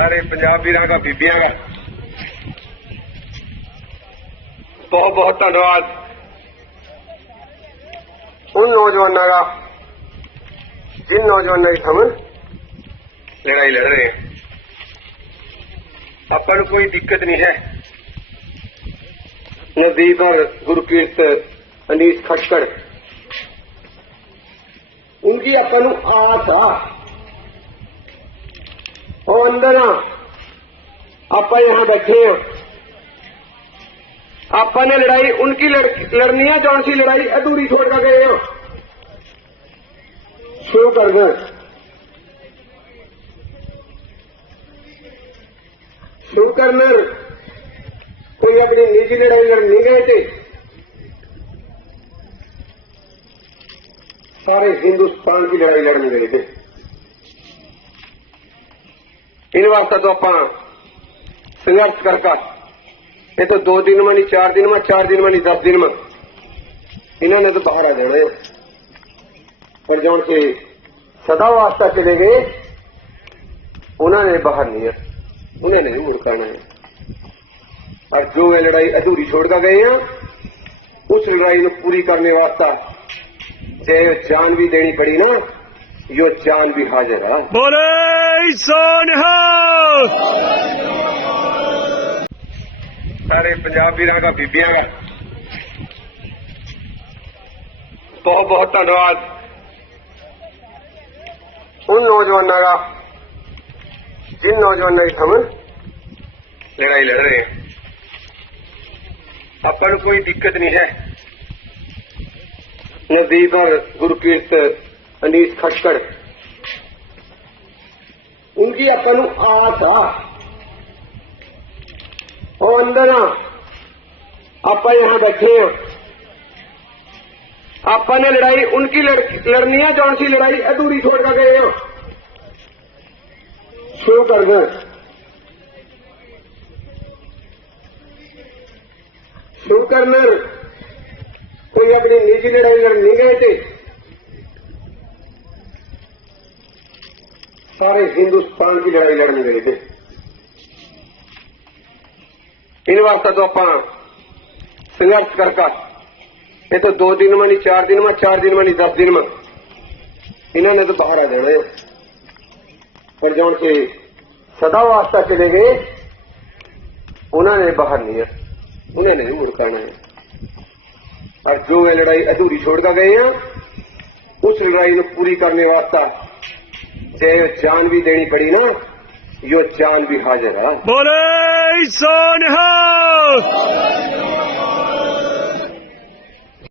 ਸਾਰੇ ਪੰਜਾਬ ਵੀਰਾਂ ਦਾ ਬੀਬੀਆਂ ਦਾ ਬਹੁਤ ਬਹੁਤ ਧੰਨਵਾਦ उन नौजवानों का जिन नौजवानों की हम लड़ाई लड़ रहे हैं ਆਪਾਂ ਨੂੰ ਕੋਈ ਦਿੱਕਤ ਨਹੀਂ ਹੈ ਨਵਦੀਪ और गुरकीर्त अनीस खटकड़ उनकी अपन आस आ और अंदर आ ਆਪਾਂ यहां बैठे हैं ਆਪਾਂ ने लड़ाई उनकी लड़, लड़नी है जौन सी लड़ाई अधूरी छोड़ कर गए हो शुरू कर दो शुरू करना कोई अपनी निजी लड़ाई लड़ने गए थे सारे हिंदुस्तान की लड़ाई लड़ने गए थे इन वास्ते तो आप संघर्ष कर कर ये तो दो दिन में नहीं चार दिन में चार दिन में नहीं दस दिन में इन्होंने तो बाहर आ जाना है पर जौन के सदा वास्ता चले गए उन्होंने बाहर नहीं है उन्हें नहीं मुड़काना है और जो ये लड़ाई अधूरी छोड़ कर गए हैं उस लड़ाई को पूरी करने वास्ता चाहे जान भी देनी पड़ी ना यो जान भी हाजिर है बोले सारे पंजाबीर का बीबिया का बहुत बहुत धन्यवाद। उन नौजवानों का जिन नौजवानों की हम लड़ाई लड़ रहे हैं अपन तो कोई दिक्कत नहीं है। नदीप और गुरु कीर्त अनीस खटकर उनकी अकनु आता और अंदर आप यहाँ बैठे हैं। आपा ने लड़ाई उनकी लड़, लड़नी है जौन सी लड़ाई अधूरी छोड़ कर गए हो। शुरू कर गए शुरू करना। कोई अपनी निजी लड़ाई लड़ने गए थे? सारे हिंदुस्तान की लड़ाई लड़ने गए थे। इन वास्ते तो आप संघर्ष कर कर, ये तो दो दिन में नहीं, चार दिन में, चार दिन में नहीं, दस दिन में। इन्होंने तो बाहर आ है। पर जौन के सदा वास्ता चले गए, उन्होंने बाहर नहीं है। उन्हें नहीं मुड़काना है। और जो ये लड़ाई अधूरी छोड़ कर गए हैं, उस लड़ाई को पूरी करने वास्ता चाहे जान भी देनी पड़ी ना यो जान भी हाजिर है। बोले सोनिहा